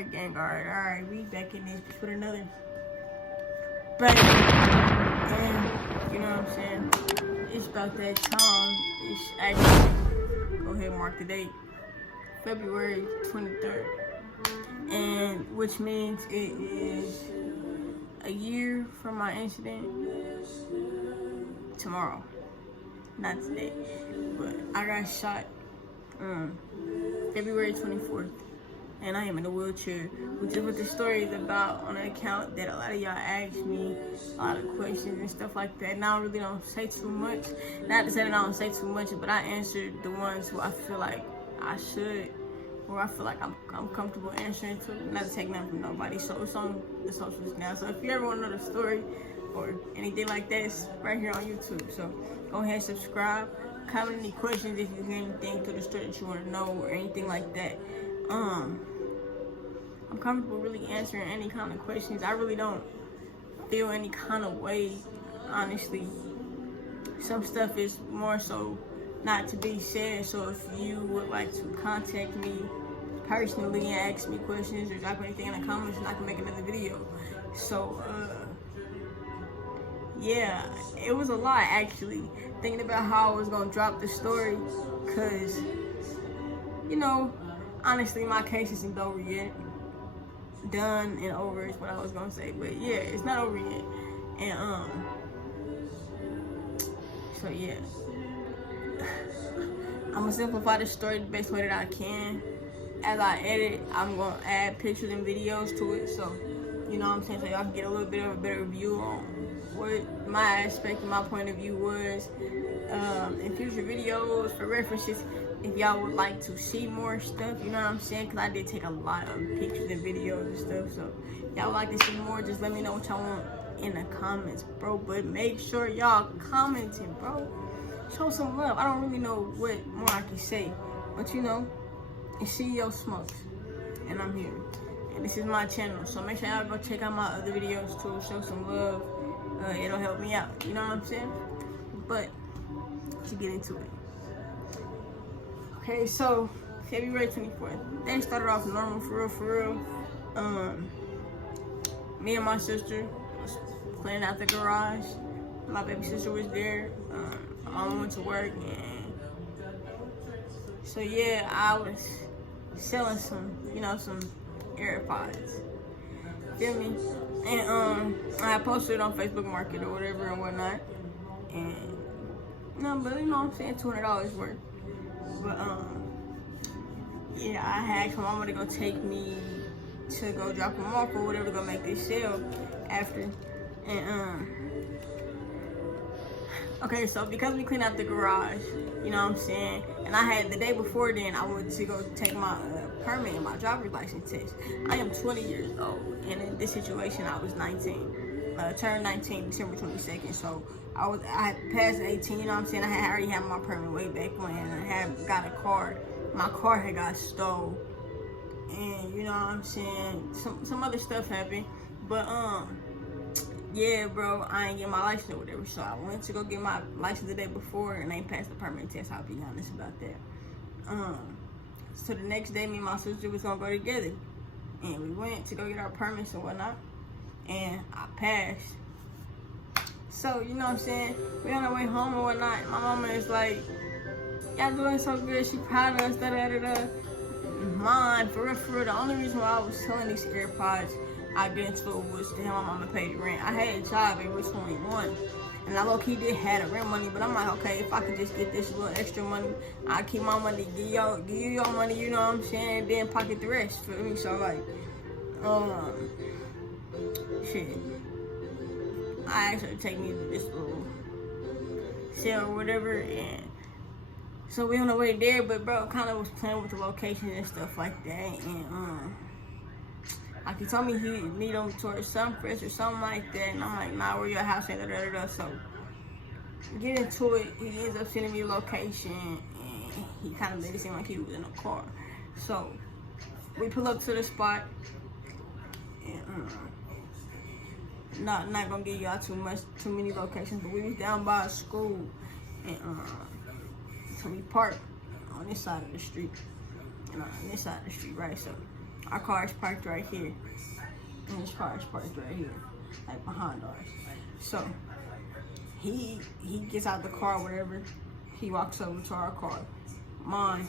Alright, gang, alright, we back in this with another bang. And, you know what I'm saying? It's about that time. It's actually, go ahead and mark the date, February 23rd. And which means it is a year from my incident tomorrow. Not today, but I got shot February 24th, and I am in a wheelchair, which is what the story is about, on an account that a lot of y'all asked me a lot of questions and stuff like that. And I really don't say too much. Not to say that I don't say too much, but I answered the ones who I feel like I should, or I feel like I'm comfortable answering to, not to take nothing from nobody. So it's on the socials now. So if you ever want to know the story or anything like that, it's right here on YouTube. So go ahead and subscribe. Comment any questions if you hear anything to the story that you want to know or anything like that. I'm comfortable really answering any kind of questions. I really don't feel any kind of way, honestly. Some stuff is more so not to be said. So if you would like to contact me personally and ask me questions or drop anything in the comments, and I can make another video. So yeah, it was a lot actually, thinking about how I was gonna drop the story, cause you know, honestly, my case isn't over yet. Done and over is what I was gonna say, but yeah, it's not over yet. And so yeah, I'm gonna simplify the story the best way that I can. As I edit, I'm gonna add pictures and videos to it, so you know what I'm saying, so y'all can get a little bit of a better view on what my aspect and my point of view was in future videos, for references, if y'all would like to see more stuff, you know what I'm saying, because I did take a lot of pictures and videos and stuff. So y'all would like to see more, just let me know what y'all want in the comments, bro. But make sure y'all commenting, bro. Show some love. I don't really know what more I can say, but you know, it's CEO Smokes, and I'm here, and this is my channel, so make sure y'all go check out my other videos too. Show some love. It'll help me out, you know what I'm saying? But to get into it. Okay, so February 24th. They started off normal, for real. Me and my sister was cleaning out the garage. My baby sister was there. My mom went to work, and so yeah, I was selling some, you know, some AirPods. Feel me? And I posted it on Facebook Market or whatever and whatnot. And no, but you know what I'm saying, $200 worth. But yeah, I had asked my mama to go take me to go drop them off or whatever to go make this sale after. And okay, so because we cleaned out the garage, you know what I'm saying, and I had the day before then, I went to go take my permit and my driver's license test. I am 20 years old, and in this situation, I was 19. Turned 19 December 22nd, so I had passed 18, you know what I'm saying. I already had my permit way back when, and I had got a car. My car had got stolen, and you know what I'm saying, some other stuff happened, but yeah, bro, I ain't get my license or whatever, so I went to go get my license the day before, and I ain't passed the permit test. I'll be honest about that. So the next day, me and my sister was gonna go together, and we went to go get our permits and whatnot, and I passed. So, you know what I'm saying, we on our way home and whatnot. My mama is like, y'all doing so good, she proud of us, da-da-da-da. Mine, for real, the only reason why I was selling these AirPods I get into it was to have my mama pay the rent. I had a job at Rich 21, and I low-key did have the rent money, but I'm like, okay, if I could just get this little extra money, I keep my money, give you your money, you know what I'm saying, and then pocket the rest, for me. So like, shit, I asked her to take me to this little sale or whatever, and so we on the way there, but bro kind of was playing with the location and stuff like that, and like he told me he'd meet him towards Sunfresh or something like that, and I'm like, nah, where your house at, da-da-da-da. So get into it, he ends up sending me a location, and he kind of made it seem like he was in a car. So we pull up to the spot, and not gonna give y'all too many locations, but we was down by a school, and so we parked on this side of the street, and on this side of the street, right? So Our car is parked right here. And his car is parked right here, like behind ours. So he gets out the car, whatever. He walks over to our car. Mine,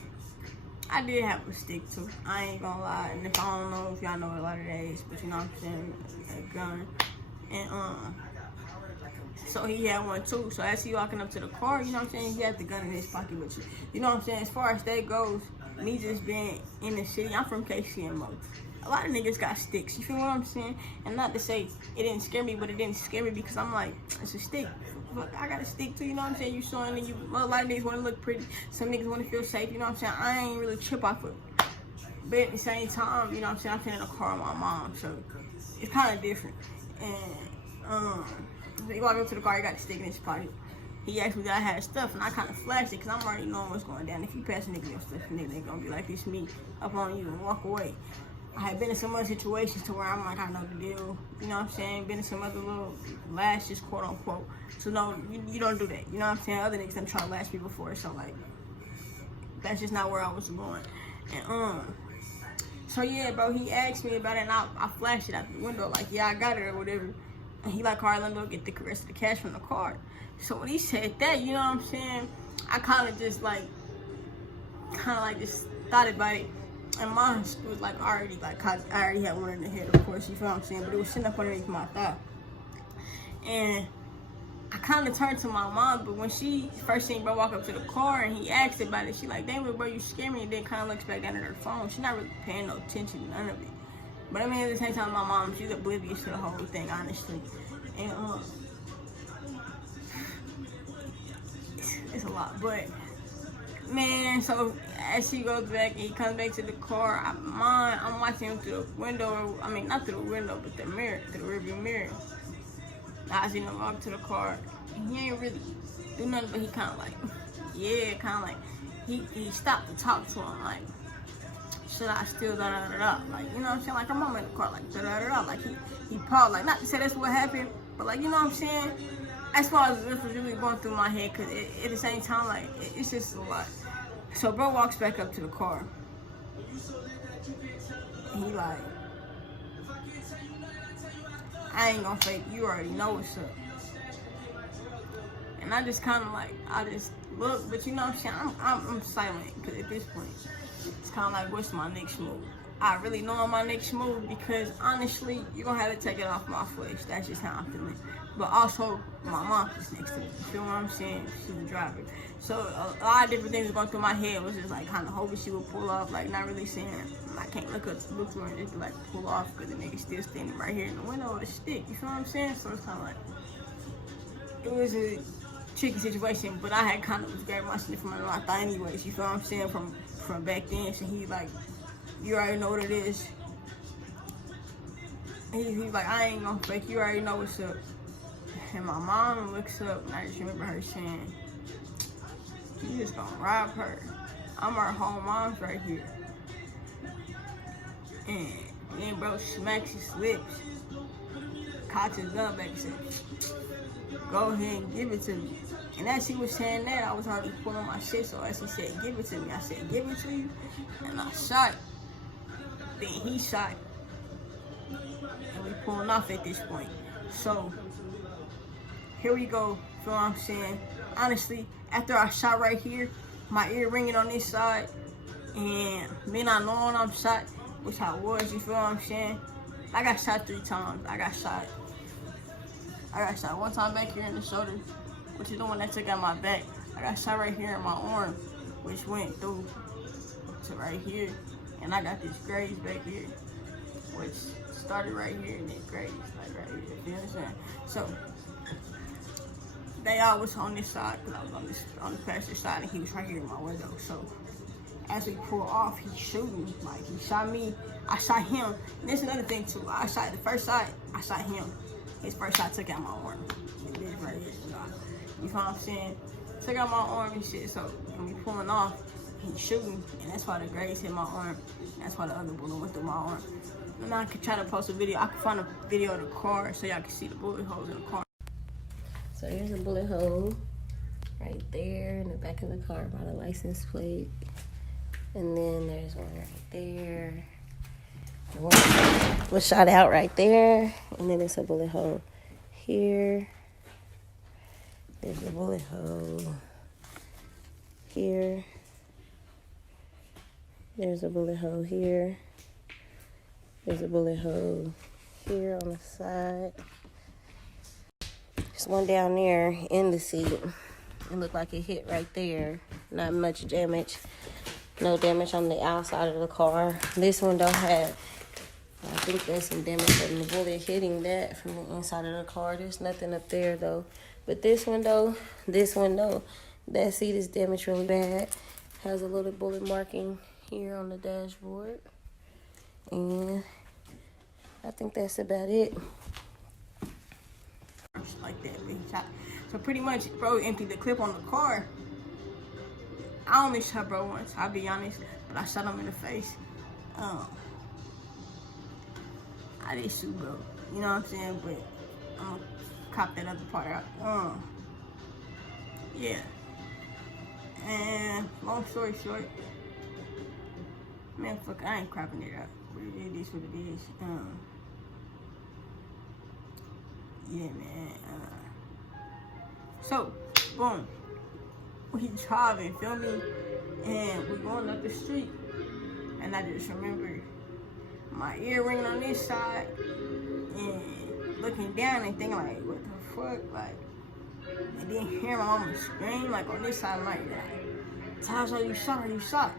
I did have a stick too. I ain't gonna lie. And if I don't know if y'all know a lot of days, but you know what I'm saying, a gun. And so he had one too. So as he walking up to the car, you know what I'm saying, he had the gun in his pocket with you. You know what I'm saying? As far as that goes, me just being in the city, I'm from KCMO. A lot of niggas got sticks, you feel what I'm saying? And not to say it didn't scare me, but it didn't scare me because I'm like, it's a stick. Look, I got a stick too, you know what I'm saying? You showing and a lot of niggas want to look pretty. Some niggas want to feel safe, you know what I'm saying? I ain't really trip off of it. But at the same time, you know what I'm saying, I'm in a car with my mom, so it's kind of different. And he walked up to the car, he got the stick in his pocket. He asked me that I had stuff, and I kind of flashed it because I'm already knowing what's going down. If you pass a nigga your stuff, nigga, they gonna be like, it's me up on you and walk away. I had been in some other situations to where I'm like, I know the deal. You know what I'm saying? Been in some other little lashes, quote unquote. So no, you don't do that. You know what I'm saying? Other niggas done tried to lash me before, so like, that's just not where I was going. And so yeah, bro, he asked me about it, and I flashed it out the window, like, yeah, I got it or whatever. And he like, all right, let me go get the rest of the cash from the card. So when he said that, you know what I'm saying, I kind of just just thought about it. And mine was like already, like, I already had one in the head, of course, you feel what I'm saying, but it was sitting up underneath my thigh. And I kind of turned to my mom, but when she first seen bro walk up to the car and he asked about it, she like, damn it, bro, you scared me, and then kind of looks back down at her phone. She's not really paying no attention to none of it. But I mean, at the same time, my mom, she's oblivious to the whole thing, honestly. And it's a lot, but man, so as she goes back and he comes back to the car, I'm watching him through the window. I mean, not through the window, but the mirror, through the rearview mirror. I seen him walk to the car, and he ain't really do nothing, but he kind of like, yeah, kind of like, he stopped to talk to him, like, should I still da-da-da-da? Like, you know what I'm saying? Like, I'm in the car, like, da-da-da-da. Like, he paused, like, not to say that's what happened, but like, you know what I'm saying? As far as this was really going through my head, because at the same time, like, it's just a lot. So bro walks back up to the car. And he like, I ain't gonna fake, you already know what's up. And I just kind of like, I just look, but you know what I'm saying, I'm silent, because at this point, it's kind of like, what's my next move? I really know my next move, because honestly, you're gonna have to take it off my flesh. That's just how I'm feeling. But also, my mom is next to me. You feel what I'm saying? She's the driver. So a lot of different things going through my head was just like kind of hoping she would pull off, like not really saying, I can't look through her and just be like pull off, because the nigga still standing right here in the window with a stick. You feel what I'm saying? So it's kind of like, it was a tricky situation, but I had kind of was grabbing my shit from my thigh anyways. You feel what I'm saying? From back then. So he like, you already know what it is. He's like, I ain't gonna fake, you already know what's up. And my mom looks up, and I just remember her saying, you just gonna rob her. I'm her whole mom's right here. And then bro smacks his lips, cocks his gun back and said, go ahead and give it to me. And as he was saying that, I was already pulling my shit, so as he said, give it to me, I said, give it to you. And I shot. Then he shot. And we pulling off at this point. So, here we go, feel what I'm saying? Honestly, after I shot right here, my ear ringing on this side, and me not knowing I'm shot, which I was, you feel what I'm saying? I got shot 3 times. I got shot one time back here in the shoulder, which is the one that took out my back. I got shot right here in my arm, which went through to right here. And I got this graze back here, which started right here and then grazed, like right here, you understand? So, they all was on this side, because I was on the passenger side, and he was right here in my window. So as we pull off, he's shooting. Like, he shot me, I shot him. And there's another thing too. I shot the first shot, I shot him. His first shot took out my arm. And this right here, you know what I'm saying? Took out my arm and shit. So when we pulling off, he's shooting, and that's why the graze hit my arm. That's why the other bullet went through my arm. And I could try to post a video. I could find a video of the car so y'all can see the bullet holes in the car. So here's a bullet hole right there in the back of the car by the license plate. And then there's one right there. Was shot out right there, and then there's a bullet hole here. There's a bullet hole here. There's a bullet hole here. There's a bullet hole here on the side. There's one down there in the seat. It looked like it hit right there. Not much damage. No damage on the outside of the car. This window had, I think there's some damage from the bullet hitting that from the inside of the car. There's nothing up there though. But this window, that seat is damaged really bad. Has a little bullet marking here on the dashboard. And I think that's about it. Like that, big shot. So pretty much, bro emptied the clip on the car. I only shot bro once, I'll be honest, but I shot him in the face. I didn't shoot bro, you know what I'm saying? But I'm gonna cop that other part out. Yeah. And long story short, man, fuck, I ain't cropping it out. But it is what it is. Yeah, man. So, boom. We driving, feel me? And we're going up the street. And I just remember my earring on this side and looking down and thinking like, what the fuck? Like, and then hearing my mama scream like on this side of my ear, like, Tasha, you shot.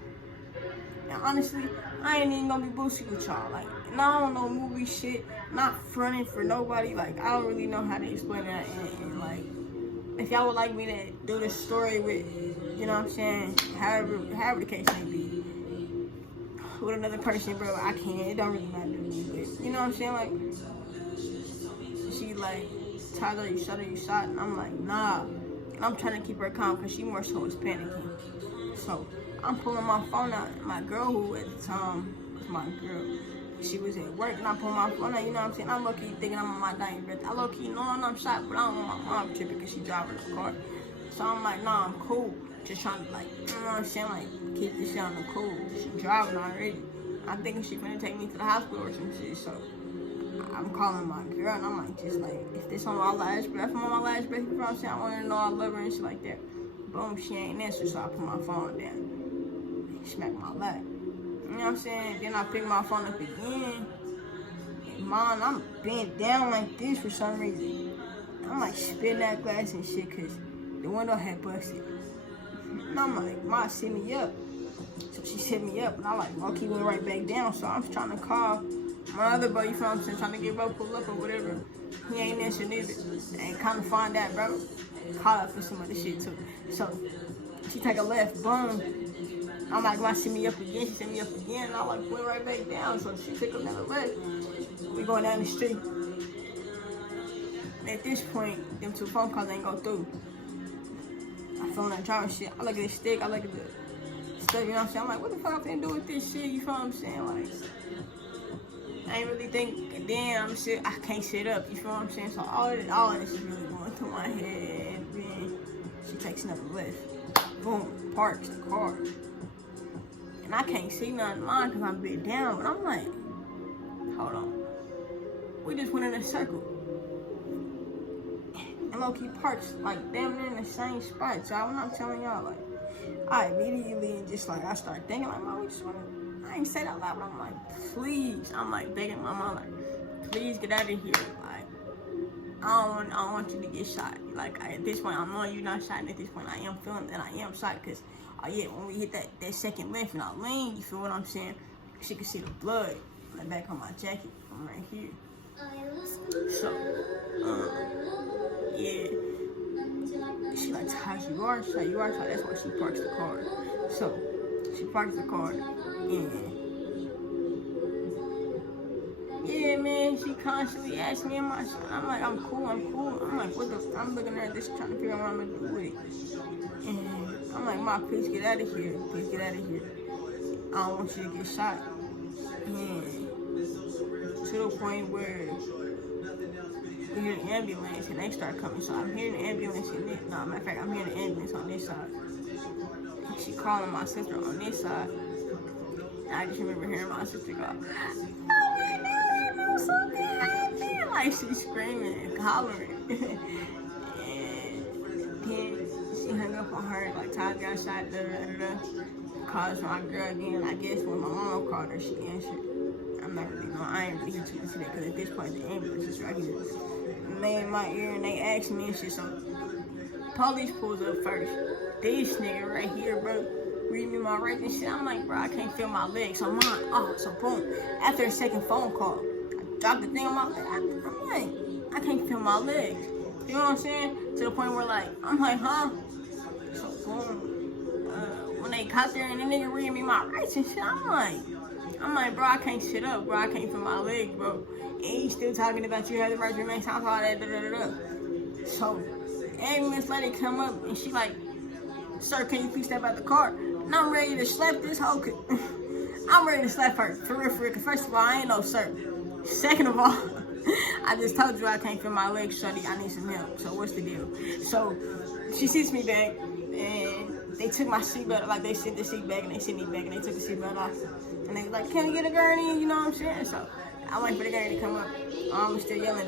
And honestly, I ain't even gonna be bullshit with y'all. Like, and I don't know movie shit, not fronting for nobody. Like, I don't really know how to explain that. And like, if y'all would like me to do this story with, you know what I'm saying, however the case may be, with another person, bro, I can't. It don't really matter to me. But, you know what I'm saying? Like, she like, Tyler, you shot. And I'm like, nah. And I'm trying to keep her calm because she more so was panicking. So I'm pulling my phone out. My girl, who at the time was my girl, she was at work, and I pulled my phone out, you know what I'm saying? I'm low-key thinking I'm on my dying breath. I low-key knowing I'm shot, but I don't want my mom tripping because she driving the car. So I'm like, nah, I'm cool. Just trying to, like, you know what I'm saying? Like, keep this shit on the cool. She driving already. I'm thinking she finna take me to the hospital or some shit. So I'm calling my girl, and I'm like, just like, if this on my last breath, I'm on my last breath, you know what I'm saying? I want her to know I love her and shit like that. Boom, she ain't answer, so I put my phone down. Smack my lap. You know what I'm saying? Then I pick my phone up again. And mom, I'm bent down like this for some reason. I'm like spitting that glass and shit because the window had busted. And I'm like, Ma, sit me up. So she set me up, and I like low-key went right back down. So I'm trying to call my other buddy, you know what I'm saying, trying to get bro pull up or whatever. He ain't answering neither. And kind of find that, bro. Call up for some other shit too. So she take a left, boom. I'm like, why send me up again? She sent me up again, and I like went right back down. So she took another left. We going down the street. At this point, them two phone calls ain't go through. I feel like driving shit. I look at the stick, I look at the stuff, you know what I'm saying? I'm like, what the fuck I finna do with this shit? You feel what I'm saying? Like, I ain't really think, damn, shit, I can't sit up. You feel what I'm saying? So all of this is really going through my head. And then she takes another left. Boom, parks the car. And I can't see nothing in mine because I'm bent down. But I'm like, hold on. We just went in a circle. And low-key parks, like, damn near in the same spot. So when I'm telling y'all, like, I immediately just, like, I start thinking, like, Mom, we just want to, I ain't say that loud, but I'm like, please. I'm, like, begging my mom, like, please get out of here. Like, I don't want you to get shot. Like, at this point, I'm knowing you're not shot. And at this point, I am feeling that I am shot because, yeah, when we hit that second left and I lean, you feel what I'm saying? She could see the blood on the back of my jacket from right here. So, yeah. She like, Taj, you are shot. That's why she parks the car. So, she parks the car and yeah, man, she constantly asked me, am I shot? I'm like, I'm cool. I'm like, what the, I'm looking at this trying to figure out what I'm gonna do with it. And I'm like, Ma, please get out of here. I don't want you to get shot. And to the point where we hear the ambulance and they start coming. So I'm hearing the ambulance in this. No, matter of fact, I'm hearing the ambulance on this side. And she calling my sister on this side. I just remember hearing my sister go, oh my God, I'm so good. Like she's screaming and hollering. And then she hung up on her, like Todd got shot, Calls my girl again. I guess when my mom called her, she answered. I'm not really know. I ain't really here to listen to that because at this point the ambulance is right here. And they in my ear and they asked me and shit. So police pulls up first. This nigga right here, bro, read me my right and shit. I'm like, bro, I can't feel my legs. So mine, so boom. After a second phone call, I dropped the thing on my leg. I'm like, I can't feel my legs. You know what I'm saying? To the point where like, I'm like, huh? So boom. When they got there and the nigga reading me my rights and shit, I'm like, bro, I can't sit up, bro. I can't feel my legs, bro. And he's still talking about you have the right to remain silent, all that, So, ambulance lady come up and she like, sir, can you please step out the car? And I'm ready to slap this hoe. I'm ready to slap her, for real, because first of all, I ain't no sir. Second of all, I just told you I can't feel my legs, shorty. I need some help. So what's the deal? So she sits me back and they took my seatbelt, like they sent the seat back and they sent me back and they took the seatbelt off. And they was like, can we get a gurney? You know what I'm saying? So I wait for the gurney to come up. I'm still yelling,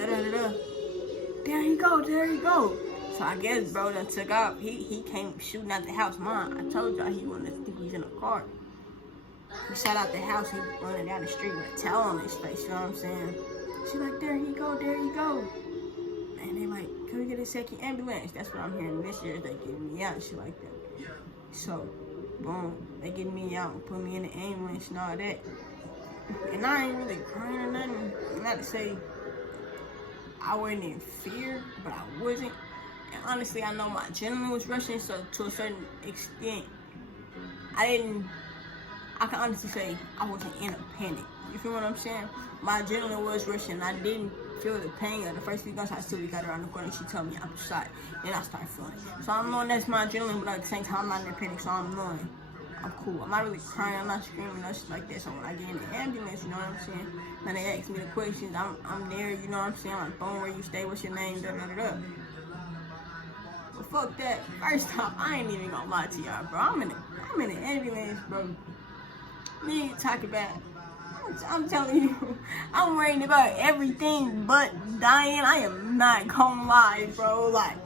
There he go. So I guess bro done took off. He came shooting out the house. Mom, I told y'all he wasn't think he was in a car. He shot out the house, he running down the street with a towel on his face, you know what I'm saying? She like, there he go. And they like, can we get a second ambulance? That's what I'm hearing this year. They getting me out and shit like that. So, boom, they get me out and put me in the ambulance and all that. And I ain't really crying or nothing. Not to say I wasn't in fear, but I wasn't. And honestly, I know my adrenaline was rushing, so to a certain extent, I can honestly say I wasn't in a panic. You feel what I'm saying? My adrenaline was rushing. I didn't feel the pain of the first few gunshots till we got around the corner and she told me I was shot. Then I started feeling it. So I'm knowing that's my adrenaline, but at the same time, I'm not in a panic, so I'm knowing I'm cool. I'm not really crying, I'm not screaming, no shit like that. So when I get in the ambulance, you know what I'm saying? When they ask me the questions, I'm there, you know what I'm saying? Like, boom, where you stay, what's your name, But fuck that. First off, I ain't even gonna lie to y'all, bro. I'm in the ambulance, bro. Nigga talk about, I'm telling you, I'm worrying about everything but dying. I am not gonna lie, bro. Like,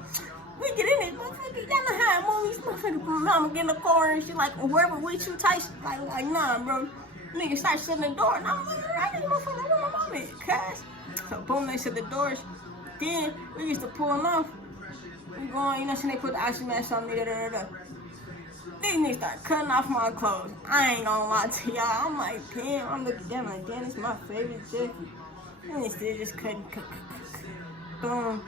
we get in it, motherfucker. Y'all know how movies, motherfucker, mama get in the car and shit, like, wherever with you, type shit. Like, nah, bro. Nigga start shutting the door, and I'm like, I need motherfucker, where my mama at, cuz? So, boom, they shut the doors. Then, we used to pull them off. We going, you know, so they put the oxygen mask on me, These niggas start cutting off my clothes. I ain't gonna lie to y'all. I'm like, damn, I'm looking down like, damn, it's my favorite jacket. And they still just cutting, boom.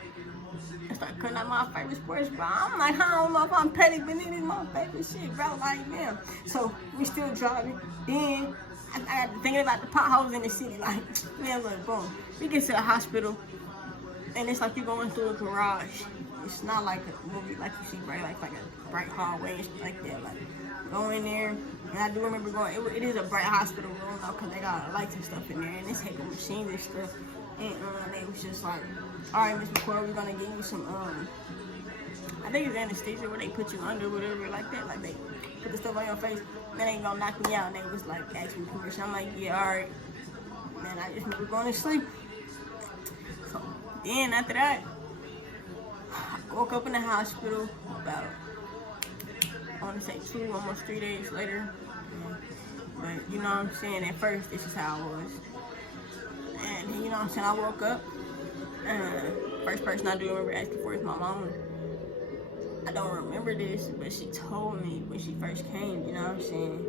They start cutting out my favorite sports bra. I'm like, I don't know if I'm petty, but it is my favorite shit, bro. Like, damn. So, we still driving. Then, I got to thinking about the potholes in the city. Like, man, look, boom. We get to the hospital, and it's like you're going through a garage. It's not like a movie like you see, right? Like a bright hallway and shit like that. Like, go in there, and I do remember going, it is a bright hospital room, though, because they got lights and stuff in there, and it's heavy machines and stuff. And they was just like, all right, Miss McCoy, we're going to give you some, I think it's anesthesia where they put you under, whatever, like that. Like, they put the stuff on your face, then they gonna knock me out, and they was like, ask me permission. I'm like, yeah, all right. And I just remember going to sleep. So, then after that, I woke up in the hospital about, I want to say 2, almost 3 days later. But you know what I'm saying, at first, this is how I was. And you know what I'm saying, I woke up. First person I do remember asking for is my mama. I don't remember this, but she told me when she first came, you know what I'm saying?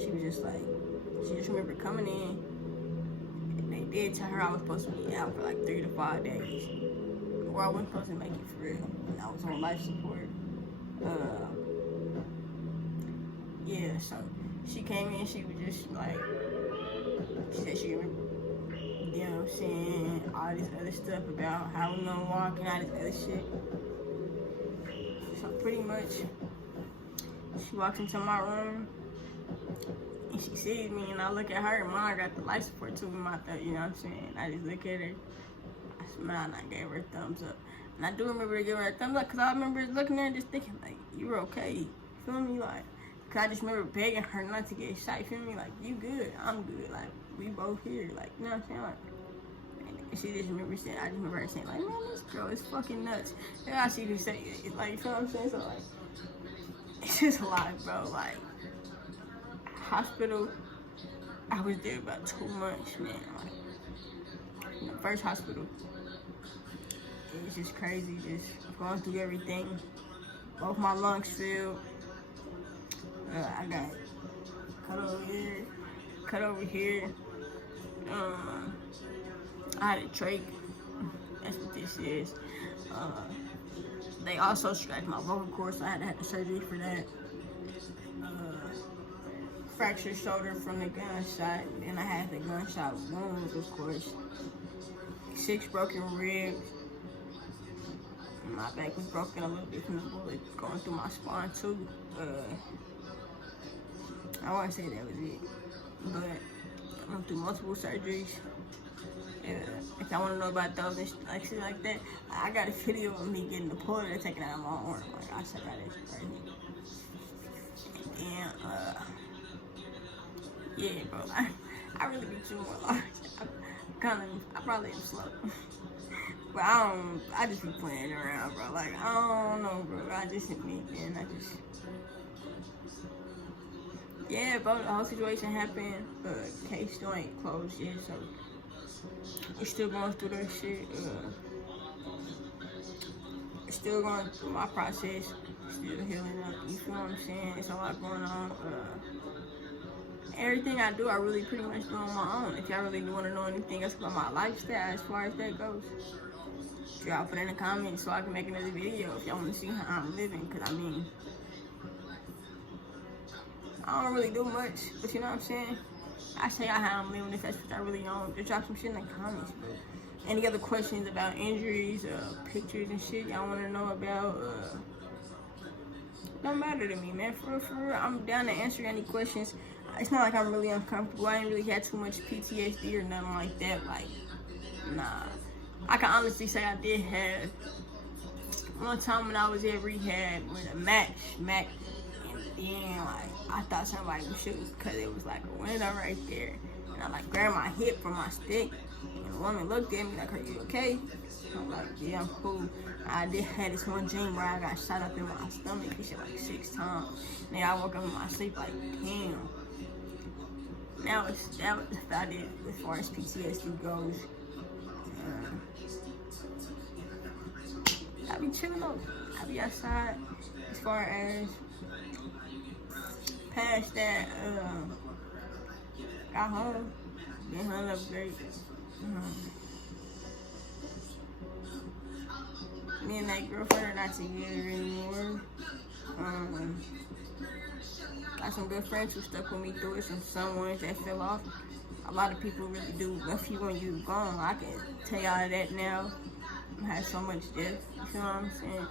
She was just like, she just remember coming in. And they did tell her I was supposed to be out for like 3 to 5 days. Or I wasn't supposed to make it for real. And I was on life support. Yeah, so she came in, she was just like, she said she remember, you know what I'm saying, all this other stuff about how we gonna walk and all this other shit. So pretty much, she walks into my room and she sees me and I look at her and mom got the life support tube in my throat, you know what I'm saying? I just look at her, I smiled and I gave her a thumbs up. And I do remember giving her a thumbs up because I remember looking at her and just thinking like, you're okay, you feel me? Like, Cause I just remember begging her not to get shot. You feel me? Like, you good, I'm good. Like, we both here. Like, you know what I'm saying? Like, and she just remember saying, I just remember her saying, like, man, this girl is fucking nuts. And I see her say it, like, you feel what I'm saying? So, like, it's just a lot, bro. Like, hospital, I was there about 2 months, man. Like, in the first hospital, it was just crazy, just going through everything. Both my lungs filled. I got cut over here, cut over here. I had a trach. That's what this is. They also scratched my vocal cord, so I had to have the surgery for that. Fractured shoulder from the gunshot, and I had the gunshot wounds, of course. 6 broken ribs. My back was broken a little bit from the bullet going through my spine too. I want to say that was it, but I went through multiple surgeries. If y'all want to know about those and like shit like that, I got a video of me getting the puller taken out of my arm. Like, I said that is crazy. And yeah, bro, I really be chewing a lot. I probably am slow. But I just be playing around, bro. Like, I don't know, bro. I just hit me, and yeah, bro, the whole situation happened. Case still ain't closed yet, so we're still going through that shit. Still going through my process, still healing up. You feel what I'm saying? It's a lot going on. Everything I do, I really pretty much do on my own. If y'all really want to know anything else about my lifestyle as far as that goes, drop it in the comments so I can make another video if y'all want to see how I'm living. Cause I mean, I don't really do much, but you know what I'm saying? I say how I'm living if that's what I really on. Just drop some shit in the comments, bro. Any other questions about injuries, pictures and shit y'all want to know about, don't matter to me, man. For real, I'm down to answer any questions. It's not like I'm really uncomfortable. I ain't really had too much PTSD or nothing like that. Like, nah. I can honestly say I did have one time when I was at rehab with a Mac, and then like I thought somebody was shooting because it was like a window right there, and I like grabbed my hip from my stick, and the woman looked at me like, "Are you okay?" I'm like, "Yeah, I'm cool." I did have this one dream where I got shot up in my stomach and shit like 6 times. And then I woke up in my sleep like, damn. That was about it as far as PTSD goes. I be chilling though. I be outside. As far as past that, got home, been hung up great. Me and that girlfriend are not together anymore. Got some good friends who stuck with me through it, some ones that fell off. A lot of people really do left you when you gone. I can tell y'all that now. I had so much death, you feel what I'm saying?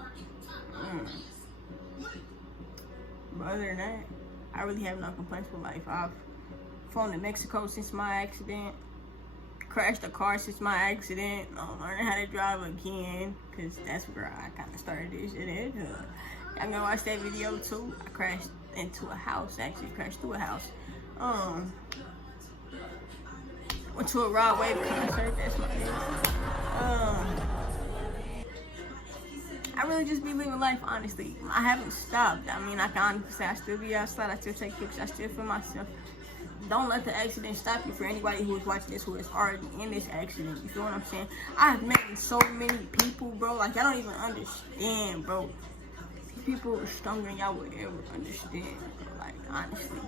But other than that, I really have no complaints with life. I've flown to Mexico since my accident. Crashed a car since my accident. I'm learning how to drive again, because that's where I kind of started this shit at. Y'all gonna watch that video too. I crashed into a house, actually crashed through a house. Went to a Rod Wave concert, that's my name. I really just be living life, honestly. I haven't stopped. I mean, I can honestly say I still be outside, I still take pictures, I still feel myself. Don't let the accident stop you. For anybody who is watching this who is already in this accident, you feel what I'm saying? I have met so many people, bro, like y'all don't even understand, bro. These people are stronger than y'all would ever understand, bro. Like, honestly.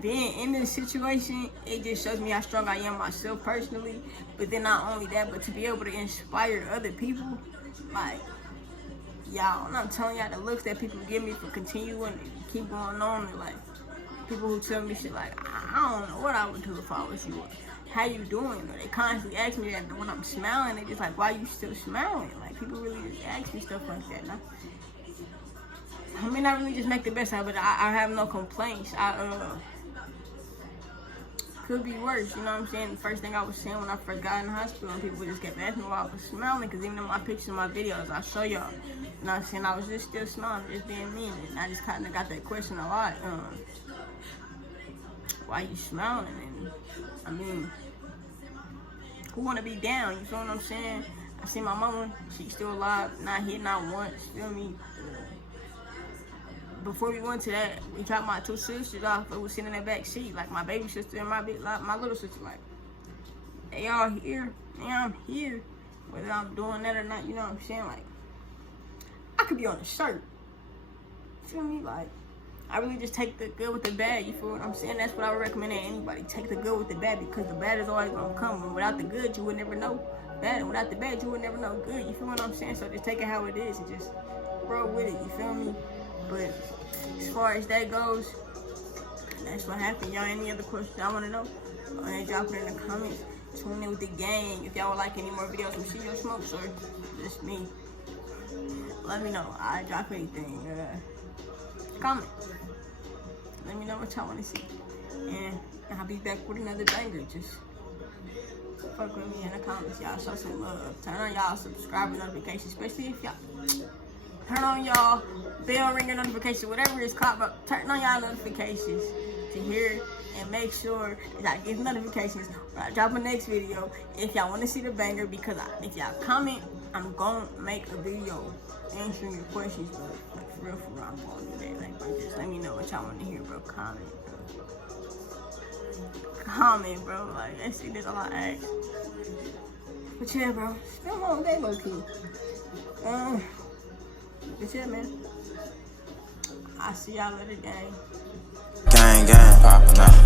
Being in this situation, it just shows me how strong I am myself personally. But then not only that, but to be able to inspire other people, like, y'all, and I'm telling y'all the looks that people give me for continuing and keep going on, and like people who tell me shit like, I don't know what I would do if I was you. How you doing? Or they constantly ask me that when I'm smiling, they just like, why you still smiling? Like people really just ask me stuff like that. I mean, I really just make the best out of it. I have no complaints. could be worse, you know what I'm saying? The first thing I was saying when I first got in the hospital, and people just kept asking me why I was smiling, because even in my pictures and my videos, I show y'all, you know what I'm saying? I was just still smiling, just being mean, and I just kind of got that question a lot. Why you smiling? And I mean, who want to be down? You feel what I'm saying? I see my mama, she's still alive, not hit, not once, feel me? Before we went to that, we dropped my 2 sisters off, but we sitting in the back seat, like my baby sister and my little sister, like, they all here, and I'm here, whether I'm doing that or not, you know what I'm saying? Like, I could be on a shirt, feel me? Like, I really just take the good with the bad, you feel what I'm saying? That's what I would recommend to anybody, take the good with the bad, because the bad is always gonna come, and without the good, you would never know bad, and without the bad, you would never know good, you feel what I'm saying? So just take it how it is, and just roll with it, you feel me? But as far as that goes, that's what happened. Y'all, any other questions I want to know? Go ahead, drop it in the comments. Tune in with the gang. If y'all would like any more videos from CEO Smokes or just me, let me know. I drop anything. Comment. Let me know what y'all want to see. And I'll be back with another banger. Just fuck with me in the comments, y'all. Show some love. Turn on y'all subscriber notifications, especially if y'all turn on y'all bell ringer notification, whatever it's called, but turn on y'all notifications to hear it, and make sure that I get notifications when I drop a next video. If y'all want to see the banger, because if y'all comment, I'm gonna make a video answering your questions, bro. Like, for real, I'm gonna do that. Like, bro, just let me know what y'all want to hear, bro. Comment, bro. Like, that's it. There's a lot to ask. But yeah, bro. It's been a long day, low key. But yeah, man. I'll see y'all later, gang. Gang, poppin' out.